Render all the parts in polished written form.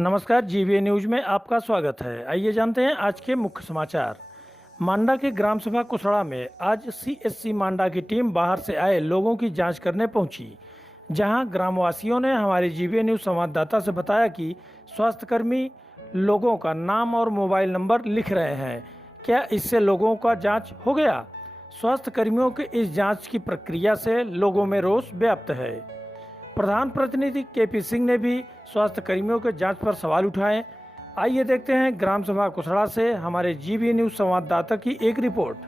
नमस्कार, GVA news में आपका स्वागत है। आइए जानते हैं आज के मुख्य समाचार। मांडा के ग्राम सभा कुसड़ा में आज सीएससी मांडा की टीम बाहर से आए लोगों की जांच करने पहुंची, जहां ग्रामवासियों ने हमारे जीवीए न्यूज संवाददाता से बताया कि स्वास्थ्यकर्मी लोगों का नाम और मोबाइल नंबर लिख रहे हैं। क्या इससे लोगों का जाँच हो गया? स्वास्थ्य कर्मियों की इस जाँच की प्रक्रिया से लोगों में रोष व्याप्त है। प्रधान प्रतिनिधि केपी सिंह ने भी स्वास्थ्य कर्मियों के जांच पर सवाल उठाए। आइए देखते हैं ग्राम सभा कुसड़ा से हमारे जीवी न्यूज संवाददाता की एक रिपोर्ट।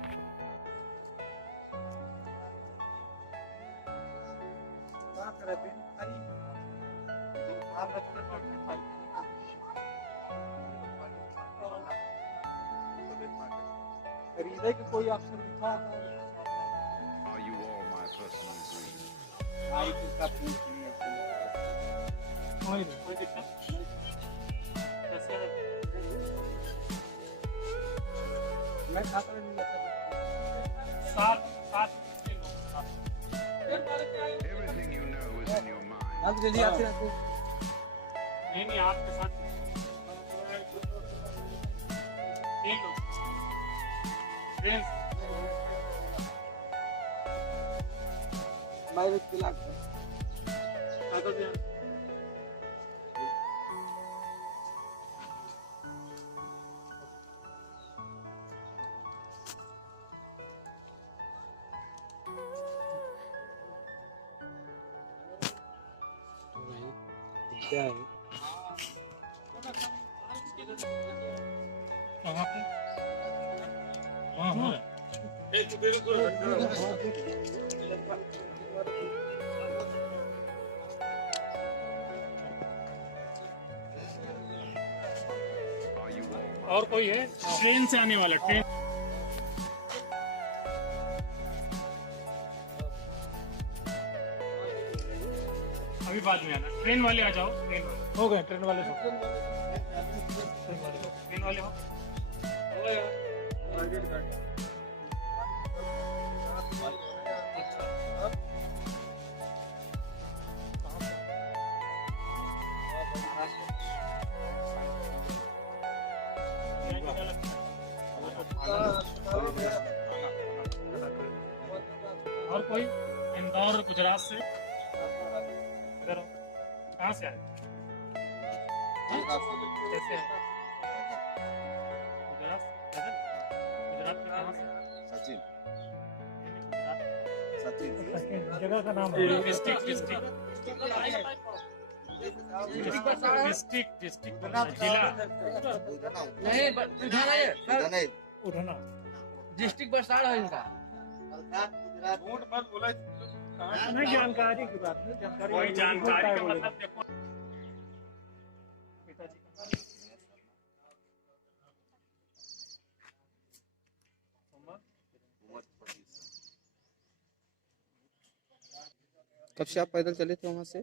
हृदय के कोई अक्षर लिखा है? Are you all my personal dreams? आई का पूछ लिया कोई दिक्कत कैसे है? मैं खाता नहीं लेता। सात Everything you know is in your mind. आप जल्दी आते रहते। नहीं आपके साथ तीन लोग मैं भी लाख तो दिया क्या है कहाँ पे? हाँ Are you all my और कोई है? ट्रेन से आने वाला ट्रेन। अभी बाद में आना, ट्रेन वाले आ जाओ। ट्रेन वाले हो गए ट्रेन वाले सब। ट्रेन वाले हो। और कोई? इंदौर गुजरात से इधर हो। कहाँ से आए? कैसे आए? गुजरात से? गुजरात में कहाँ से? Sachin? गुजरात Sachin? जगह का नाम डिस्ट्रिक्ट जिला नहीं उठाना। डिस्ट्रिक्ट बरसाड़ है इनका। झूठ मत बोला। नहीं, जानकारी की बात नहीं, जानकारी कोई जानकारी का मतलब देखो। पिताजी का कब से आप पैदल चले थे वहाँ से?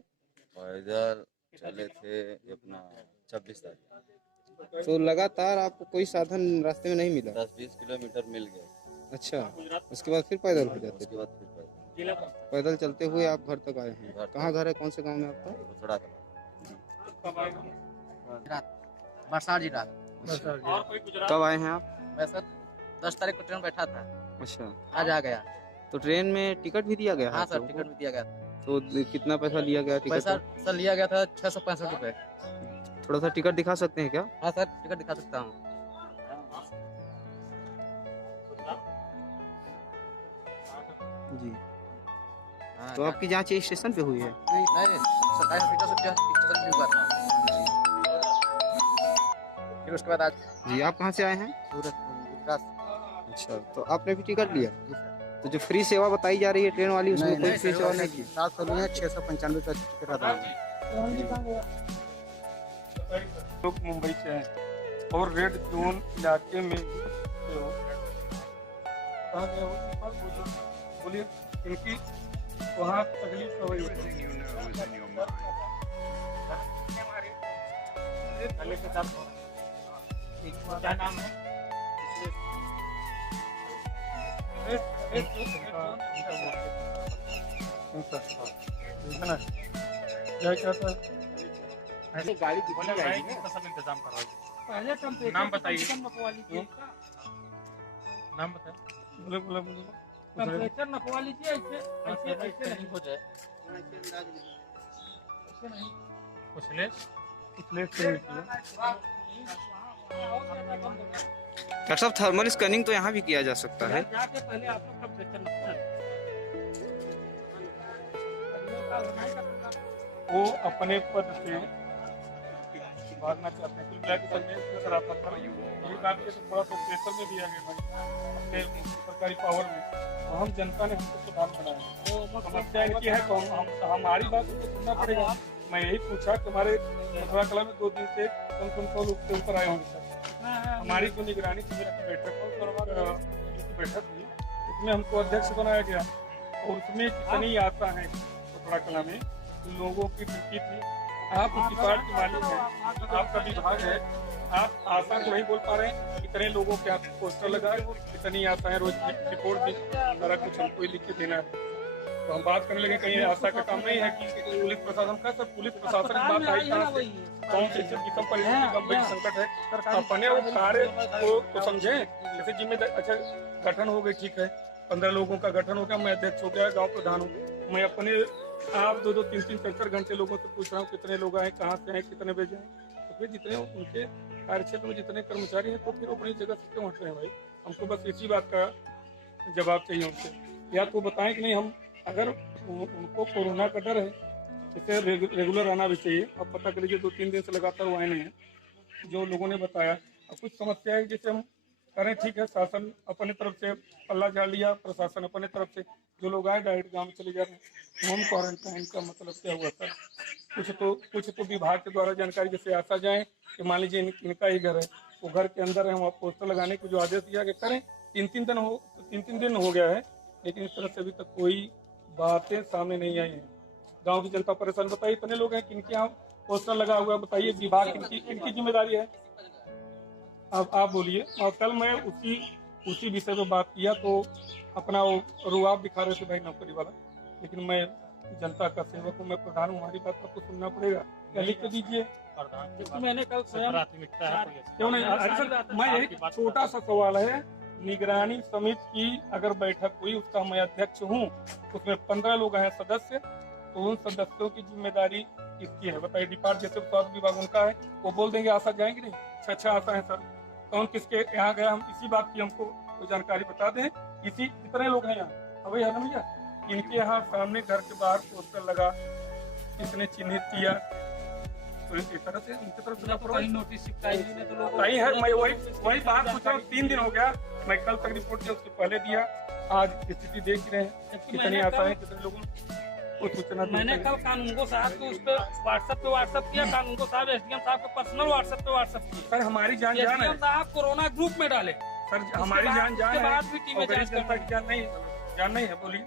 पैदल चले थे अपना 26 तारीख। तो लगातार आपको कोई साधन रास्ते में नहीं मिला? 10-20 किलोमीटर मिल गए। अच्छा, उसके बाद फिर पैदल हो जाते उसके बाद फिर पैदल जिला पैदल चलते हुए आप घर तक आए हैं। घर तक। कहाँ घर है, कौन से गांव में आपका? घोसड़ा कला। कब आएगा? बरसाड़ जिला। और कोई गुजरात? कब आए हैं आप? मैं सर 10 तारीख को ट्रेन बैठा था, अच्छा, आज आ गया। तो ट्रेन में टिकट भी दिया गया है हाँ सर, आपको? टिकट भी दिया गया था। तो कितना पैसा लिया गया टिकट पैसा का? सर लिया गया था 665 रुपए। थोड़ा सा टिकट दिखा सकते हैं क्या? हाँ सर, टिकट दिखा सकता हूँ। जी। हाँ, तो आपकी जाँच यही स्टेशन पे हुई है? नहीं सरकारी हॉस्पिटल से स्टेशन भी हुआ था। फिर उसके बाद आज जी, आप कहाँ से आए हैं? सूरत गुजरात। अच्छा, तो आपने भी टिकट लिया? जी सर। तो जो फ्री सेवा बताई जा रही है ट्रेन वाली, उसमें कोई फ्री सेवा नहीं की? 700 लिए 695 का टिकट आता है। लोग मुंबई से हैं और रेड जोन इलाके में भी हो। कहाँ गए हो? बोलिए इनकी वहाँ तकलीफ हो रही है। Everything you know is in your mind. क्या नाम है? है ना? क्या कहता है? गाड़ी बोले भाई इसका सब इंतजाम करवाइए। पहले टेम्परेचर नाम बताइए। नपवा लीजिए नाम बताए। बोले बोले बोले टेम्परेचर नपवा लीजिए ऐसे ऐसे ऐसे नहीं हो जाए ऐसे नहीं कुछ ले प्लेट से निकले डॉक्टर साहब थर्मल स्कैनिंग तो यहाँ भी किया जा सकता है। जाके पहले आप लोग टेम्परेचर नपवा वो अपने पद से भागना चाहते हैं कुल मिला के सब में सकारात्मक था। ये बात के तो थोड़ा सा प्रेशर में भी आ गए भाई अपने सरकारी पावर में, तो हम जनता ने हमको सुधार बनाया। समस्या इनकी है तो हमारी बात उनको सुनना पड़ेगा। मैं यही पूछा कि हमारे मथुरा कला में 2 दिन से कम 100 लोग के ऊपर आए होंगे सर। हमारी जो निगरानी की बैठक बैठक हुई उसमें हमको अध्यक्ष बनाया गया और उसमें जितनी आशा है मथुरा कला में लोगों की ड्यूटी थी। आप उस डिपार्ट के मालिक हैं, आपका विभाग है, आप आशा को नहीं बोल पा रहे हैं। कितने लोगों के आप पोस्टर लगाए, कितनी आशा है, रोज रिपोर्ट भी सारा कुछ हमको लिख के देना है। तो हम बात करने लगे कहीं आशा का काम नहीं है कि पुलिस प्रशासन का। सर पुलिस प्रशासन की बात आई कहाँ से? कौन सी विषम परिस्थिति गंभीर संकट है, अपने वो कार्य को तो समझे। जैसे जिम्मेदारी अच्छा गठन हो गई, ठीक है, 15 लोगों का गठन हो गया, मैं अध्यक्ष हो गया, गाँव प्रधान हूँ, मैं अपने आप 2-2, 3-3, 4-4 घंटे लोगों से पूछ रहा हूँ कितने लोग आए, कहाँ से आए, कितने बजे आए। तो फिर जितने उनके कार्यक्षेत्र में जितने कर्मचारी हैं तो फिर अपनी जगह से क्यों हट रहे हैं भाई? हमको बस इसी बात का जवाब चाहिए उनसे। या तो बताएं कि नहीं, हम अगर उनको कोरोना का डर है इसे रेगुलर आना भी चाहिए। अब पता कर लीजिए 2-3 दिन से लगातार वो आए नहीं हैं जो लोगों ने बताया। अब कुछ समस्या है जैसे हम करें, ठीक है, शासन अपने तरफ से पल्ला झाड़ लिया, प्रशासन अपने तरफ से, जो लोग आए डायरेक्ट गाँव में चले जा रहे हैं। होम क्वारंटाइन का मतलब क्या हुआ सर? कुछ तो विभाग के द्वारा जानकारी जैसे आशा जाए कि मान लीजिए इनका ही घर है, वो घर के अंदर है, वहाँ पोस्टर लगाने को जो आदेश दिया कि करें। 3-3 दिन हो गया है, लेकिन इस तरह से अभी तक कोई बातें सामने नहीं आई हैं। गांव की जनता परेशान। बताइए इतने लोग हैं किनके यहाँ पोस्टर लगा हुआ है, बताइए विभाग किनकी जिम्मेदारी है? अब आप बोलिए। और कल मैं उसी विषय पर बात किया तो अपना वो रुआब दिखा रहे थे भाई नौकरी वाला, लेकिन मैं जनता का सेवक हूँ, मैं प्रधान हूँ, हमारी बात आपको सुनना पड़ेगा। क्या लिख के दीजिए? मैंने कल स्वयं क्यों नहीं? अरे सर मैं एक छोटा सा सवाल है, निगरानी समिति की अगर बैठक हुई उसका मैं अध्यक्ष हूँ, उसमें 15 लोग हैं सदस्य, तो उन सदस्यों की जिम्मेदारी किसकी है बताइए? डिपार्ट जैसे स्वास्थ्य विभाग उनका है, वो बोल देंगे आशा जाएंगे नहीं? अच्छा आशा है सर, कौन किसके यहाँ गया? हम इसी बात की हमको कोई जानकारी बता दें। कितने लोग हैं यहाँ? अभी है ना भैया, इनके यहाँ सामने घर के बाहर पोस्टर लगा, किसने चिन्हित किया? तो इस तरह से उनकी तरफ नोटिस नहीं है। मैं वही बात पूछ रहा हूँ, 3 दिन हो गया, मैं कल तक रिपोर्ट दिया, उसके पहले दिया, आज स्थिति देख रहे हैं कितनी आशा है, कितने लोगों को सूचना। मैंने कल कानूनगो साहब को उस पर व्हाट्सएप किया, कानूनगो साहब एसडीएम साहब को पर्सनल व्हाट्सएप किया। सर हमारी जान है, साहब कोरोना ग्रुप में डाले। सर हमारी जान है, जनता की जान नहीं है। बोलिए,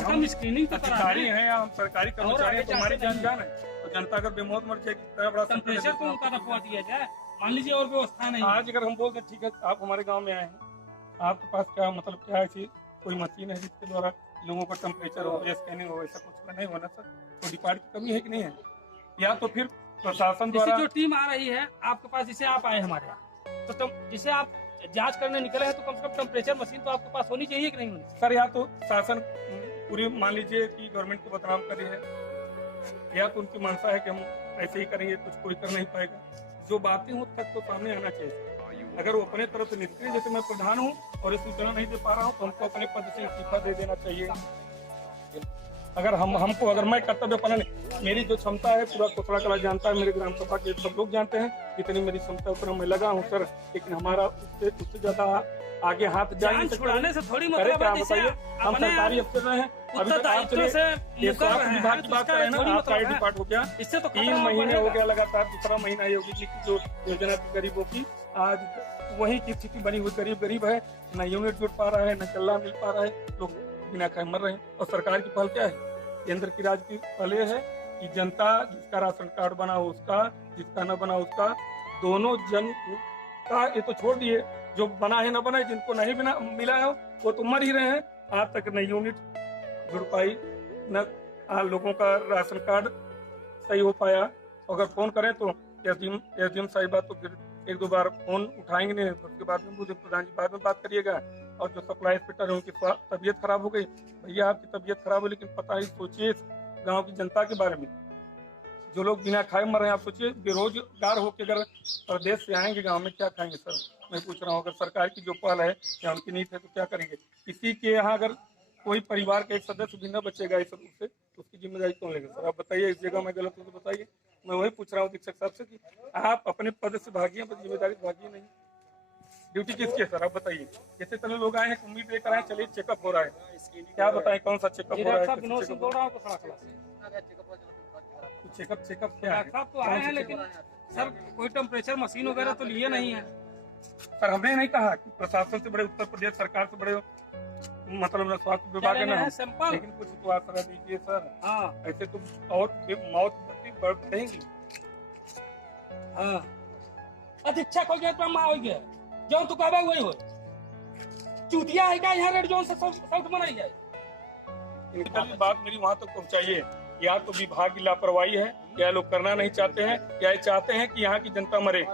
हम स्क्रीनिंग अधिकारी हैं या हम सरकारी कर्मचारी हैं तो हमारी जान है। तो जनता अगर बेमौत मर जाएगी इतना बड़ा टेम्परेचर तो उनका रखवा दिया जाए, मान लीजिए और व्यवस्था नहीं। आज अगर हम बोल दें ठीक है आप हमारे गाँव में आए हैं, आपके पास क्या मतलब क्या ऐसी कोई मशीन है जिसके द्वारा लोगों का टेम्परेचर हो या स्कैनिंग हो? ऐसा कुछ नहीं होना सर। तो डिपार्ट की कमी है कि नहीं है? या तो फिर प्रशासन द्वारा जो टीम आ रही है आपके पास, जिसे आप आए हमारे यहाँ, तो जिसे आप जांच करने निकले हैं, तो कम से कम टेम्परेचर मशीन तो आपके पास होनी चाहिए कि नहीं होनी? सर या तो शासन पूरी मान लीजिए कि गवर्नमेंट को बदनाम करे है, या तो उनकी मंशा है कि हम ऐसे ही करेंगे, कुछ कोई कर नहीं पाएगा। जो बातें हो तक तो सामने आना चाहिए। अगर वो अपने तरफ से निष्क्रिय, जैसे मैं प्रधान हूँ और ये सूचना नहीं दे पा रहा हूँ, तो हमको अपने पद से इस्तीफा दे देना चाहिए। अगर अगर मैं कर्तव्य पालन, मेरी जो क्षमता है पूरा कोसड़ा कला जानता है, मेरे ग्राम सभा के सब लोग जानते हैं कितनी मेरी क्षमता उतना मैं लगा हूँ सर, लेकिन हमारा उससे ज्यादा आगे हाथ जान छुड़ाने से थोड़ी मतलब है। क्या बताइए, हम सरकारी अफसर हैं, अभी तक आपने स्वास्थ्य विभाग की बात करें ना, आपका डिपार्ट हो गया, इससे तो 3 महीने हो गया लगातार, दूसरा महीना योगी जी की जो योजना थी गरीबों की, आज वही की स्थिति बनी हुई। गरीब है, न यूनिट जुट पा रहा है, न चल्ला मिल पा रहा है, लोग बिना खाए मर रहे हैं। और सरकार की पहल क्या है? केंद्र की राज्य की पहल है कि जनता जिसका राशन कार्ड बना हो उसका, जिसका न बना उसका, दोनों जन का, ये तो छोड़ दिए जो बना है न बना है, जिनको नहीं मिला है वो तो मर ही रहे हैं। आज तक न यूनिट जुड़ पाई, न लोगों का राशन कार्ड सही हो पाया, अगर फोन करें तो एसडीएम साहिबा तो फिर एक दो बार फोन उठाएंगे नहीं, उसके बाद में मुझे प्रधान जी बाद में बात करिएगा। और जो सप्लाई इंस्पेक्टर है उनकी तबीयत खराब हो गई। भैया आपकी तबीयत खराब हो, लेकिन पता ही सोचिए गांव की जनता के बारे में, जो लोग बिना खाए मर रहे हैं। आप सोचिए बेरोजगार होकर अगर प्रदेश से आएंगे गांव में क्या खाएंगे सर? मैं पूछ रहा हूँ, अगर सरकार की जो पहल है या उनकी नीति है तो क्या करेंगे? किसी के यहाँ अगर कोई परिवार का एक सदस्य भी न बचेगा इस सबसे तो उसकी जिम्मेदारी कौन लेगा सर? आप बताइए, इस जगह मैं गलत हूँ तो बताइए। मैं वही पूछ रहा हूँ अधीक्षक साहब से कि आप अपने पद से भागिए, पर जिम्मेदारी से भागिए नहीं। ड्यूटी किसकी है सर? आप बताइए। जैसे इतने लोग आए हैं, उम्मीद लेकर आए, चलिए चेकअप हो रहा है, क्या बताएं कौन सा चेकअप हो रहा है? चेकअप क्या है? साहब तो आए हैं, लेकिन सर कोई टेम्परेचर मशीन वगैरह तो लिए नहीं है सर। हमने नहीं कहा कि प्रशासन से बड़े, उत्तर प्रदेश सरकार से बड़े, मतलब स्वास्थ्य विभाग है ना, सैंपल, लेकिन कुछ तो आसरा दीजिए सर। हाँ ऐसे तो और मौत बढ़ रहेंगी। हाँ अधीक्षक हो गया तो हम हो गया जो तू कहबा वही हो। चूतिया है क्या यहाँ रेड जोन से साउथ बनाई जाए? इनकी बात मेरी वहाँ तक पहुँचाइए। या तो विभाग की लापरवाही है, या लोग करना नहीं चाहते हैं, या ये चाहते हैं कि यहाँ की जनता मरे।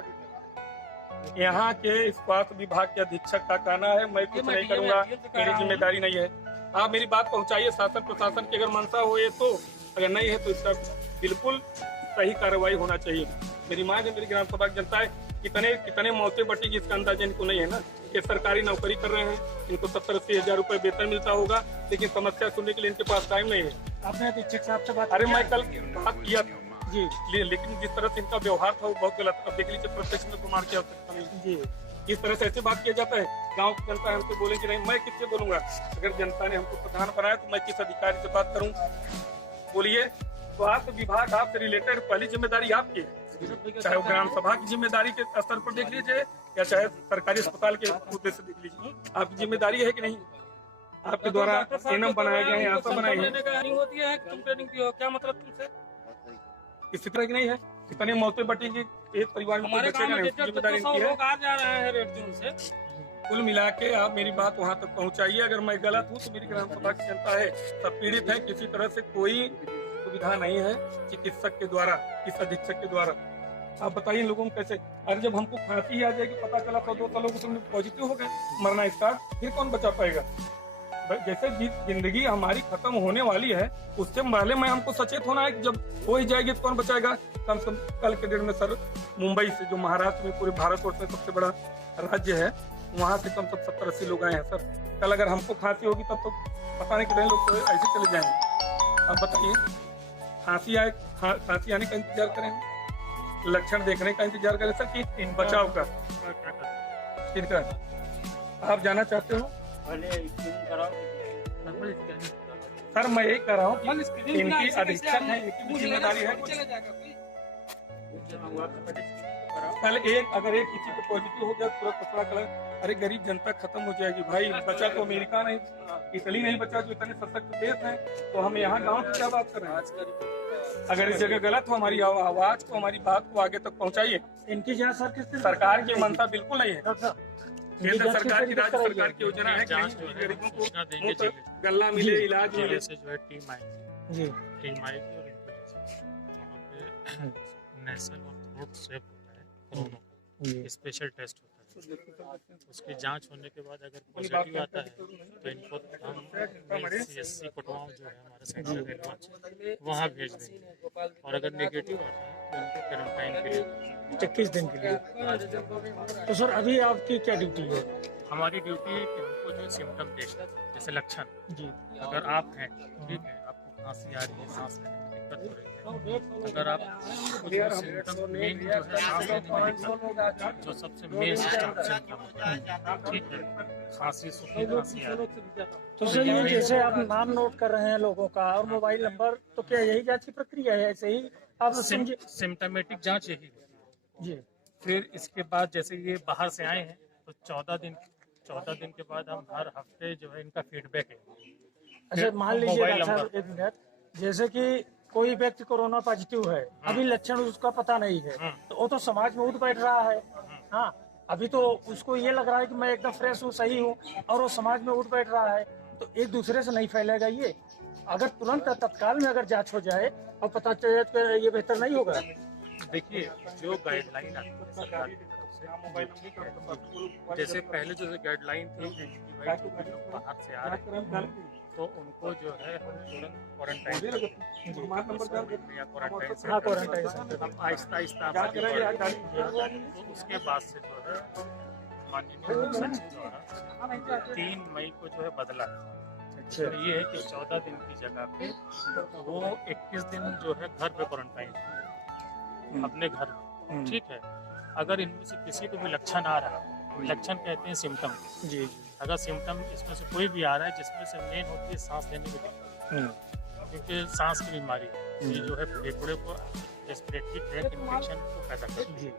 यहाँ के स्वास्थ्य विभाग के अधीक्षक का कहना है मैं कुछ नहीं करूँगा, मेरी जिम्मेदारी नहीं है। आप मेरी बात पहुँचाइए शासन प्रशासन की, अगर मंशा हो ये तो, अगर नहीं है तो इसका बिल्कुल सही कार्रवाई होना चाहिए। मेरी मांग है, मेरी ग्राम सभा की जनता है, कितने मौतें बटेगी इसका अंदाजा इनको नहीं है ना। ये सरकारी नौकरी कर रहे हैं, इनको 70-80 हजार रुपए वेतन मिलता होगा, लेकिन समस्या सुनने के लिए इनके पास टाइम नहीं है। आपने अधीक्षक साहब से बात? अरे मैं कल बात किया था जी, लेकिन जिस तरह से इनका व्यवहार था वो बहुत गलत। अब देख लीजिए, प्रत्यक्ष में प्रमाण की आवश्यकता नहीं जी। इस तरह से ऐसे बात किया जाता है। गांव की जनता हमसे बोलेगी नहीं, मैं किससे बोलूंगा? अगर जनता ने हमको प्रधान बनाया तो मैं किस अधिकारी से बात करूं? बोलिए। स्वास्थ्य विभाग आपसे रिलेटेड, पहली जिम्मेदारी आपकी है, चाहे वो ग्राम सभा की जिम्मेदारी के स्तर पर देख लीजिए या चाहे सरकारी अस्पताल के उद्देश्य से देख लीजिए। आपकी जिम्मेदारी है कि नहीं? आपके द्वारा एनएम बनाए गए हैं, आशा बनाई है, होती है, तुम ट्रेनिंग दी हो, क्या मतलब तुमसे? इसी तरह की नहीं है। कितनी मौतें बटेंगी एक परिवार में, हमारे गांव में जिम्मेदारी लोग आ जा रहे हैं रेड जोन से। कुल मिला के आप मेरी बात वहाँ तक पहुँचाइए। अगर मैं गलत हूँ तो मेरी ग्राम सभा की जनता है, सब पीड़ित है, किसी तरह से कोई सुविधा नहीं है चिकित्सक के द्वारा, इस अधीक्षक के द्वारा। आप बताइए लोगों को कैसे? अरे जब हमको खांसी आ जाएगी, पता चला 100-200 लोग उसमें पॉजिटिव हो गए, मरना स्टार्ट, फिर कौन बचा पाएगा? जैसे जिंदगी हमारी खत्म होने वाली है, उससे पहले मैं हमको सचेत होना है कि जब हो ही जाएगी तो कौन बचाएगा? कम से कम कल के दिन में सर, मुंबई से, जो महाराष्ट्र में पूरे भारतवर्ष में सबसे बड़ा राज्य है, वहाँ से कम से कम 70-80 लोग आए हैं सर। कल अगर हमको खांसी होगी तब तो पता नहीं कितने लोग तो ऐसे चले जाएंगे। अब बताइए, खांसी आने का इंतजार करें, लक्षण देखने का इंतजार करें सर कि बचाव का? इनका आप जाना चाहते हो सर? मैं यही कर रहा हूँ, इनकी अधीक्षक है, इनकी जिम्मेदारी है। कल अगर एक किसी को पॉजिटिव हो गया तुरंत पकड़ा कलर, अरे गरीब जनता खत्म हो जाएगी भाई। बचा तो अमेरिका नहीं, इटली नहीं बचा, जो इतने सशक्त देश है, तो हम यहाँ गाँव की क्या बात कर रहे हैं? अगर इस जगह गलत हो, हमारी आवाज को, हमारी बात को आगे तक पहुँचाइए। इनकी जांच सर सरकार की मंशा बिल्कुल नहीं है। केंद्र सरकार की, राज्य सरकार की योजना है कि गरीबों को मुफ्त गल्ला मिले, इलाज मिले। जो है टीम आएगी जी, टीम आएगी और इनको जैसे वहाँ पे नेशनल और थ्रोट स्वेब होता है, कोरोना का स्पेशल टेस्ट होता है। उसकी जांच होने के बाद अगर पॉजिटिव आता है तो इनको हम CSC कोटवाओं जो है हमारा सेंटर रेलवे, वहाँ भेज देंगे। और अगर नेगेटिव आता है तो इनको क्वारंटाइन के लिए 21 दिन के लिए। तो सर अभी आपकी क्या ड्यूटी है? हमारी ड्यूटी है कि हमको जो सिम्टम देखना, जैसे लक्षण, जी, अगर आप हैं, ठीक है, आपको खांसी आ रही है, सांस लेने में दिक्कत हो रही है, अगर आप सिम्टम मेन जो है सांस लेने में दिक्कत, जो सबसे मेन सिम्टम होता है, ठीक है, खांसी, सूखी खांसी आ रही है। तो सर ये जैसे आप नाम नोट कर रहे हैं लोगों का और मोबाइल नंबर, तो क्या यही जांच की प्रक्रिया है? ऐसे ही आप समझे? सिम्टोमेटिक जांच यही है जी। फिर इसके बाद जैसे ये बाहर से आए हैं तो 14 दिन के बाद हम हर हफ्ते जो है इनका फीडबैक है। अच्छा, मान लीजिए डॉक्टर साहब एक मिनट, जैसे कि कोई व्यक्ति कोरोना पॉजिटिव है, अभी लक्षण उसका पता नहीं है, तो वो तो समाज में उठ बैठ रहा है। हाँ, अभी तो उसको ये लग रहा है कि मैं एकदम फ्रेश हूँ, सही हूँ, और वो समाज में उठ बैठ रहा है, तो एक दूसरे से नहीं फैलेगा ये? अगर तुरंत तत्काल में अगर जांच हो जाए और पता चले तो ये बेहतर नहीं होगा? देखिए जो गाइडलाइन आती है सरकार की तरफ से ये ठीक है। जैसे पहले जो गाइडलाइन थी कि भाई जो भी लोग बाहर से आ रहे हैं तो उनको जो है हम तुरंत क्वारंटाइन या क्वारंटाइन हाँ, क्वारंटाइन सेंटर। हम आहिस्ता आहिस्ता तो उसके बाद से जो है माननीय मुख्य सचिव द्वारा 3 मई को जो है बदला है। अच्छा। तो ये है कि 14 दिन की जगह पे वो 21 दिन जो है घर पे क्वारंटाइन अपने घर में, ठीक है। अगर इनमें से किसी को भी लक्षण आ रहा है, लक्षण कहते हैं सिम्टम, जी। अगर सिम्टम इसमें से कोई भी आ रहा है जिसमें से मेन होती है सांस लेने में दिक्कत, क्योंकि सांस की बीमारी ये जो है फेफड़े को रेस्पिरेटरी ट्रैक इन्फेक्शन को पैदा करती है,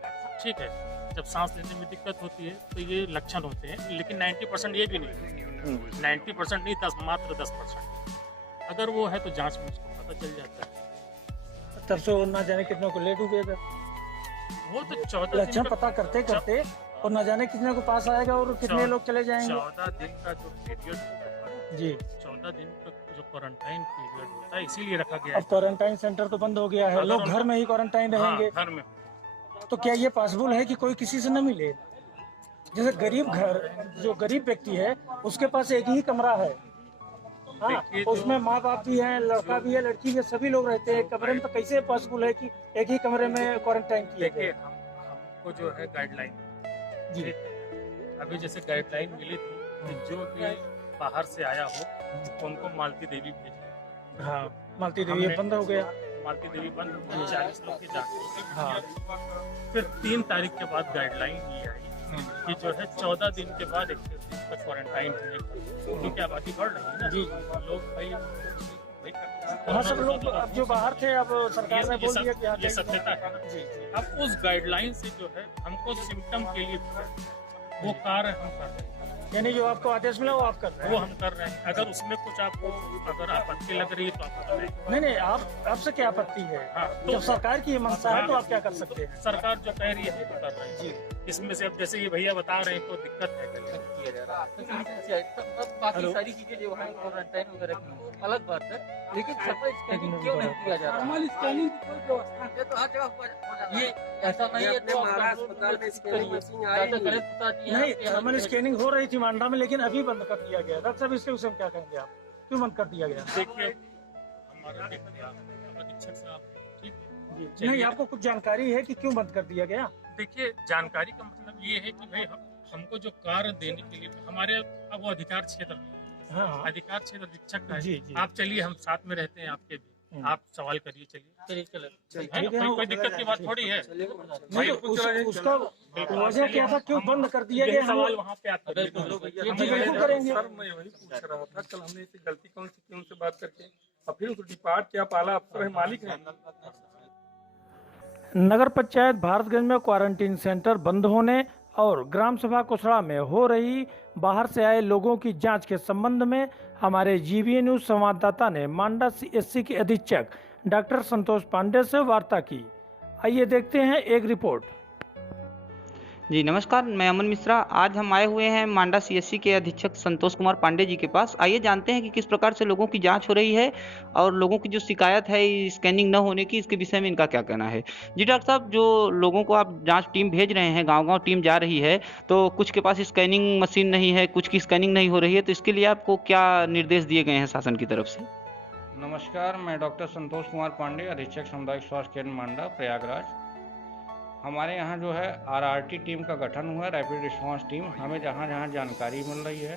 ठीक है। जब सांस लेने में दिक्कत होती है तो ये लक्षण होते हैं, लेकिन 90% ये भी नहीं, 90% नहीं, मात्र 10%। अगर वो है तो जांच में उसको पता चल जाता है। तब से वो ना जाने कितनों को लेट हो गया था, वो तो 14 लक्षण दिन का पता करते करते और ना जाने कितने को पास आएगा और कितने लोग चले जाएंगे। 14 दिन का जो पीरियड होता है, जी। 14 दिन का जो क्वारंटाइन पीरियड होता है इसीलिए रखा गया अब है। क्वारंटाइन सेंटर तो बंद हो गया है, अगर लोग उनको- घर में ही क्वारंटाइन हाँ, रहेंगे। घर में। तो क्या ये पॉसिबल है कि कोई किसी से न मिले? जैसे गरीब घर, जो गरीब व्यक्ति है उसके पास एक ही कमरा है, हाँ, देखिए उसमें माँ बाप भी हैं, लड़का भी है, लड़की भी है, सभी लोग रहते हैं कमरे में। तो कैसे पॉसिबल है कि एक ही कमरे में क्वारंटाइन किया देखिए जाए? हमको जो है गाइडलाइन, जी। ठीक है। अभी जैसे गाइडलाइन मिली थी कि जो भी बाहर से आया हो उनको मालती देवी भेजिए। हाँ, मालती देवी हमने- बंद हो गया। मालती देवी बंद हो गई, 40 लोग की जांच। हाँ। फिर 3 तारीख के बाद गाइडलाइन ये आई कि जो है 14 दिन के बाद 21 दिन तक क्वारंटाइन होने का, क्योंकि आबादी बढ़ रही है ना। जी। लोग भाई हाँ, सब लोग अब जो बाहर थे अब सरकार ने बोल दिया कि ये यहाँ सत्यता है ना। जी। अब उस गाइडलाइन से जो है हमको सिम्टम के लिए वो कार्य हम कर रहे हैं, यानी जो आपको आदेश मिला वो आप कर रहे वो हैं। हम कर रहे हैं। अगर उसमें कुछ आपको अगर आपत्ति लग रही है तो आप बताएं। नहीं नहीं, आपसे क्या आपत्ति है? हाँ, तो जब सरकार की ये मंशा है तो आप क्या कर सकते हैं? सरकार जो कह रही है वो कर रहे हैं। जी। इसमें से अब जैसे ये भैया बता रहे हैं तो दिक्कत है। बाकी सारी चीजें जो है क्वारंटाइन वगैरह की अलग बात है, लेकिन थर्मल स्कैनिंग क्यों नहीं किया जा रहा? थर्मल स्कैनिंग की कोई व्यवस्था ये तो हर जगह हो जाता है। ये ऐसा नहीं है तो अस्पताल में स्कैनिंग मशीन आई नहीं, थर्मल स्कैनिंग हो रही थी मांडा में, लेकिन अभी बंद कर दिया गया। डॉक्टर साहब इसके विषय में क्या कहेंगे आप? क्यों बंद कर दिया गया? देखिए हमारा देखिए अधीक्षक साहब, ठीक है। जी। नहीं, आपको कुछ जानकारी है कि क्यों बंद कर दिया गया? देखिए जानकारी का मतलब ये है कि भाई हमको जो कार्य देने के लिए हमारे अब वो अधिकार क्षेत्र नहीं है। हाँ। अधिकार क्षेत्र अधीक्षक का जी, है। जी। आप चलिए, हम साथ में रहते हैं आपके भी, आप सवाल करिए। चलिए है ठीक ना? है। कोई दिक्कत की बात थोड़ी है। नहीं, उसका वजह क्या था, क्यों बंद कर दिया यही गया? सवाल वहाँ पे आप करिए। जी, बिल्कुल करेंगे। सर मैं वही पूछ रहा था, कल हमने इसे गलती कौन सी की उनसे बात करके, और फिर उस डिपार्ट के आप आला अफसर है, मालिक है। नगर पंचायत भारतगंज में क्वारंटीन सेंटर बंद होने और ग्राम सभा कुसड़ा में हो रही बाहर से आए लोगों की जांच के संबंध में हमारे जीबीए न्यूज संवाददाता ने मांडा सीएससी के अधीक्षक डॉक्टर संतोष पांडे से वार्ता की। आइए देखते हैं एक रिपोर्ट। जी नमस्कार, मैं अमन मिश्रा। आज हम आए हुए हैं मांडा सीएससी के अधीक्षक संतोष कुमार पांडे जी के पास। आइए जानते हैं कि किस प्रकार से लोगों की जांच हो रही है और लोगों की जो शिकायत है स्कैनिंग न होने की, इसके विषय में इनका क्या कहना है। जी डॉक्टर साहब, जो लोगों को आप जांच टीम भेज रहे हैं, गांव-गांव टीम जा रही है, तो कुछ के पास स्कैनिंग मशीन नहीं है, कुछ की स्कैनिंग नहीं हो रही है, तो इसके लिए आपको क्या निर्देश दिए गए हैं शासन की तरफ से? नमस्कार, मैं डॉक्टर संतोष कुमार पांडे, अधीक्षक सामुदायिक स्वास्थ्य केंद्र मांडा प्रयागराज। हमारे यहाँ जो है आरआरटी टीम का गठन हुआ है, रैपिड रिस्पांस टीम। हमें जहाँ जहाँ जानकारी मिल रही है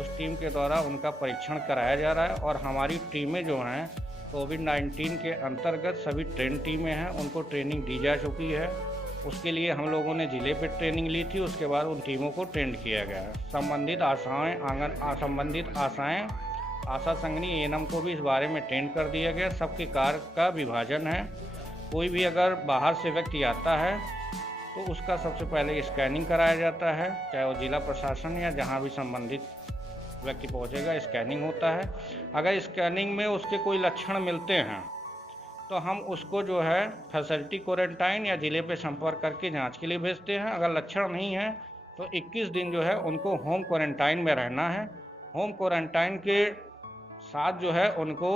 उस टीम के द्वारा उनका परीक्षण कराया जा रहा है। और हमारी टीमें जो हैं कोविड-19 के अंतर्गत सभी ट्रेन टीमें हैं, उनको ट्रेनिंग दी जा चुकी है। उसके लिए हम लोगों ने ज़िले पे ट्रेनिंग ली थी, उसके बाद उन टीमों को ट्रेंड किया गया है। संबंधित आशाएँ आशा संगनी एएनएम को भी इस बारे में ट्रेंड कर दिया गया। सबके कार्य का विभाजन है। कोई भी अगर बाहर से व्यक्ति आता है तो उसका सबसे पहले स्कैनिंग कराया जाता है, चाहे वो जिला प्रशासन या जहां भी संबंधित व्यक्ति पहुंचेगा स्कैनिंग होता है। अगर स्कैनिंग में उसके कोई लक्षण मिलते हैं तो हम उसको जो है फैसिलिटी क्वारंटाइन या जिले पे संपर्क करके जांच के लिए भेजते हैं। अगर लक्षण नहीं है तो 21 दिन जो है उनको होम क्वारंटाइन में रहना है। होम क्वारंटाइन के साथ जो है उनको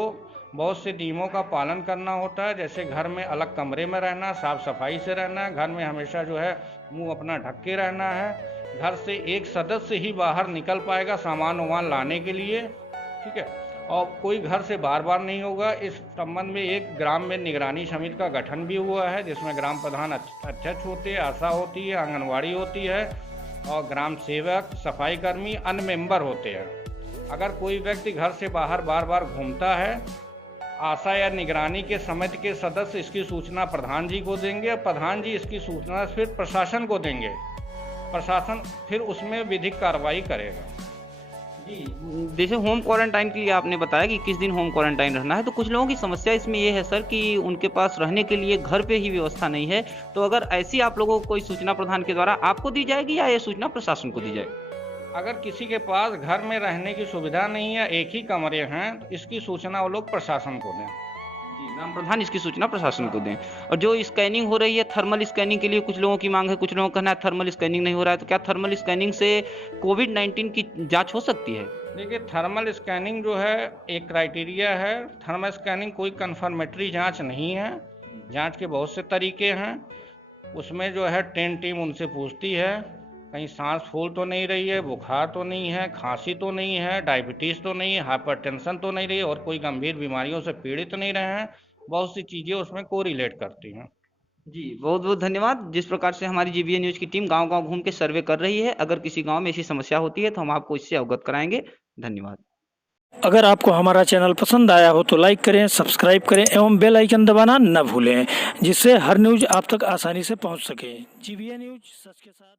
बहुत से नियमों का पालन करना होता है, जैसे घर में अलग कमरे में रहना, साफ सफाई से रहना है, घर में हमेशा जो है मुंह अपना ढक के रहना है, घर से एक सदस्य ही बाहर निकल पाएगा सामान वामान लाने के लिए, ठीक है, और कोई घर से बार बार नहीं होगा। इस संबंध में एक ग्राम में निगरानी समिति का गठन भी हुआ है, जिसमें ग्राम प्रधान अध्यक्ष होते हैं, आशा होती है, आंगनवाड़ी होती है और ग्राम सेवक, सफाई कर्मी, अन्य मेंबर होते हैं। अगर कोई व्यक्ति घर से बाहर बार बार घूमता है, आशा या निगरानी के समिति के सदस्य इसकी सूचना प्रधान जी को देंगे और प्रधान जी इसकी सूचना फिर प्रशासन को देंगे, प्रशासन फिर उसमें विधिक कार्रवाई करेगा। जैसे होम क्वारंटाइन के लिए आपने बताया कि किस दिन होम क्वारंटाइन रहना है, तो कुछ लोगों की समस्या इसमें ये है सर कि उनके पास रहने के लिए घर पे ही व्यवस्था नहीं है, तो अगर ऐसी आप लोगों को कोई सूचना प्रधान के द्वारा आपको दी जाएगी या ये सूचना प्रशासन को दी जाएगी? अगर किसी के पास घर में रहने की सुविधा नहीं है, एक ही कमरे हैं, तो इसकी सूचना वो लोग प्रशासन को दें। जी, ग्राम प्रधान इसकी सूचना प्रशासन को दें। और जो स्कैनिंग हो रही है थर्मल स्कैनिंग के लिए कुछ लोगों की मांग है, कुछ लोगों का कहना है थर्मल स्कैनिंग नहीं हो रहा है, तो क्या थर्मल स्कैनिंग से कोविड-19 की जांच हो सकती है? देखिए, थर्मल स्कैनिंग जो है एक क्राइटेरिया है। थर्मल स्कैनिंग कोई कंफर्मेटरी जांच नहीं है, जांच के बहुत से तरीके हैं। उसमें जो है टेन टीम उनसे पूछती है कहीं सांस फूल तो नहीं रही है, बुखार तो नहीं है, खांसी तो नहीं है, डायबिटीज़ तो नहीं है, हाइपरटेंशन तो नहीं रही है और कोई गंभीर बीमारियों से पीड़ित तो नहीं रहे हैं। बहुत सी चीज़ें उसमें कोरिलेट करती हैं। जी, बहुत बहुत धन्यवाद। जिस प्रकार से हमारी जीबीए न्यूज़ की टीम गांव-गांव घूम के सर्वे कर रही है, अगर किसी गांव में ऐसी समस्या होती है तो हम आपको इससे अवगत कराएंगे। धन्यवाद। अगर आपको हमारा चैनल पसंद आया हो तो लाइक करें, सब्सक्राइब करें एवं बेल आइकन दबाना न भूलें, जिससे हर न्यूज़ आप तक आसानी से पहुंच सके। जीबीए न्यूज़ सच के साथ।